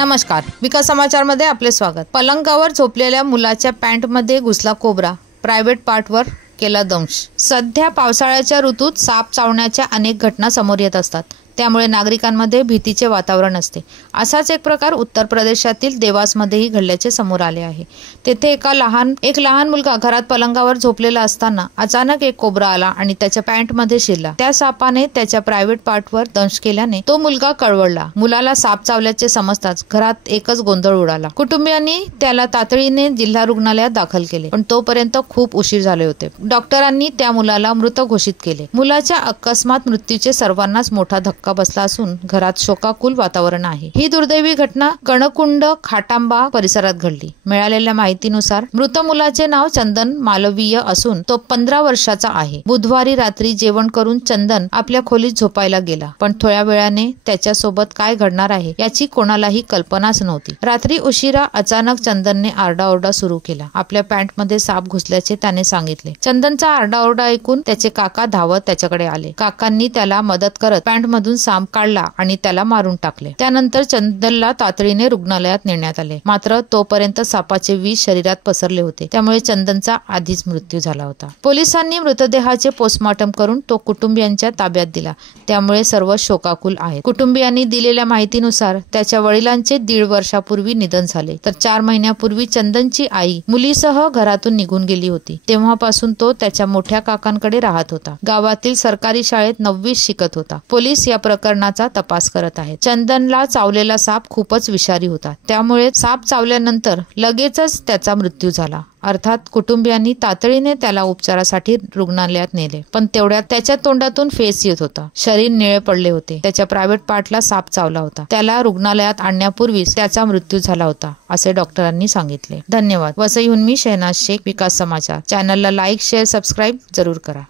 नमस्कार, विकास समाचारमध्ये आपले स्वागत। पलंगावर झोपलेल्या मुलाच्या पॅन्टमध्ये घुसला कोब्रा, प्रायव्हेट पार्टवर केला दंश। सध्या पावसाळ्याच्या ऋतूत साप चावण्याच्या अनेक घटना समोर येत असतात, त्यामुळे नागरिकांमध्ये भीतीचे वातावरण असते। असाच एक प्रकार उत्तर प्रदेशातील देवासमध्येही घडल्याचे समोर आले आहे। तेथे एक लहान मुलगा घरात पलंगावर झोपलेला असताना अचानक एक कोब्रा आला आणि त्याच्या पॅन्टमध्ये शिरला। त्या सापाने त्याच्या प्रायव्हेट पार्टवर दंश केल्याने तो मुलगा कळवळला। मुलाला साप चावल्याचे समजताच घरात एकच गोंधळ उडाला। कुटुंबियांनी त्याला तातडीने जिल्हा रुग्णालयात दाखल केले, पण तोपर्यंत खूप उशीर झाले होते। डॉक्टरांनी त्या मुलाला मृत घोषित केले। मुलाच्या अकस्मात मृत्यूचे सर्वांनाच मोठा धक्का बसला असून घरात शोकाकुल वातावरण आहे। ही दुर्दैवी घटना कणकुंड खाटांबा परिसरात घडली। मिळालेल्या माहितीनुसार मृत मुलाचे नाव चंदन मालवीय असून तो 15 वर्षाचा आहे। बुधवारी रात्री जेवण करून चंदन आपल्या खोलीत झोपायला गेला, पण थोड्या वेळाने त्याच्या सोबत काय घडणार आहे याची कोणालाही कल्पनाच नव्हती। रात्री उशिरा अचानक चंदनने आरडाओरडा सुरू केला। आपल्या पॅन्टमध्ये साप घुसल्याचे त्याने सांगितले। चंदनचा आरडाओरडा ऐकून त्याचे काका धावत त्याच्याकडे आले। काकांनी त्याला मदत करत पॅन्टमधून साप काढला आणि त्याला मारून टाकले। त्यानंतर चंदनला तातडीने रुग्णालयात नेण्यात आले, मात्र तोपर्यंत सापाचे विष शरीरात पसरले होते, त्यामुळे चंदनचा आधीच मृत्यू झाला होता। पोलिसांनी मृतदेहाचे पोस्टमॉर्टम करून तो कुटुंबियांच्या ताब्यात दिला, त्यामुळे सर्व शोकाकुल आहेत। कुटुंबियांनी दिलेल्या माहितीनुसार त्याच्या वडिलांचे 1.5 वर्षापूर्वी निधन झाले, तर 4 महिन्यापूर्वी चंदनची आई मुलीसह घरातून निघून गेली होती। तेव्हापासून तो त्याच्या मोठ्या काकांकडे राहत होता। गावातील सरकारी शाळेत 9वीत शिकत होता। पोलीस या प्रकरणाचा तपास करत आहेत। चंदनला चावलेला साप खूपच विषारी होता, त्यामुळे साप चावल्यानंतर लगेचच त्याचा मृत्यू झाला। अर्थात कुटुंबियांनी तातडीने त्याला उपचारासाठी रुग्णालयात नेले, पण तेवढ्यात त्याच्या तोंडातून फेस येत होता। शरीर निळे पडले होते। त्याच्या प्रायव्हेट पार्टला साप चावला होता। त्याला रुग्णालयात आणण्यापूर्वीच त्याचा मृत्यू झाला होता, असे डॉक्टरांनी सांगितले। धन्यवाद। वसईहून मी शहनाज शेख, विकास समाचार। चॅनलला लाईक, शेअर, सबस्क्राईब जरूर करा।